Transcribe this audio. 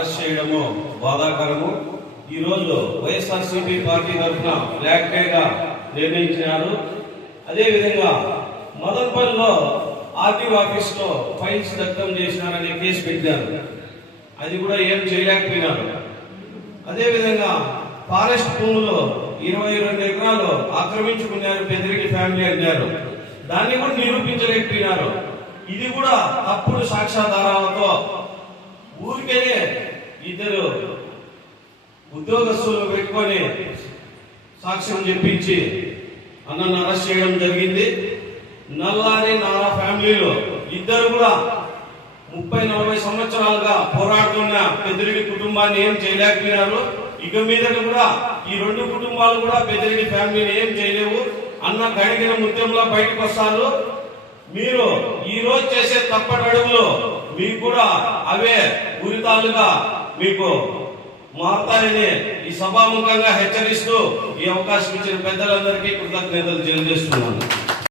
Arrest చేయడము బాధాకరము. ఈ ఈరోజు వైఎస్ఆర్సీపీ పార్టీ తరఫున ఫ్లాగ్ డేగా నిర్ణయించినారు. అదేవిధంగా మదన్పల్లిలో ఆఫీస్లో ఫైల్స్ దగ్గర చేసినారనే కేసు పెట్టారు. అది కూడా ఏం చేయలేకపోయినారు. అదేవిధంగా ఫారెస్ట్ భూములో ఇరవై రెండు ఎకరాలు ఆక్రమించుకున్నారు పెద్దరికి ఫ్యామిలీ అన్నారు. దాన్ని కూడా నిరూపించలేకపోయినారు. ఇది కూడా తప్పుడు సాక్ష్యాధారాలతో ఊరికే ఇద్దరు ఉద్యోగస్తులు పెట్టుకొని సాక్ష్యం చెప్పించి అన్నను అరెస్ట్ చేయడం జరిగింది. నల్లారి నారా ఫ్యామిలీలో ఇద్దరు కూడా ముప్పై నలభై సంవత్సరాలుగా పోరాడుతున్న పెద్దరెడ్డి కుటుంబాన్ని ఏం చేయలేకపోయినారు. ఇక మీద కూడా ఈ రెండు కుటుంబాలు కూడా పెద్దరెడ్డి ఫ్యామిలీని ఏం చేయలేవు. అన్న కడిగిన ముత్యంలో బయటకు వస్తారు. మీరు ఈ రోజు చేసే తప్పటి అడుగులు మీకు కూడా అవే ఉరితాలుగా మీకు మారుతాయని ఈ సభాముఖంగా హెచ్చరిస్తూ ఈ అవకాశం ఇచ్చిన పెద్దలందరికీ కృతజ్ఞతలు తెలియజేస్తున్నాను.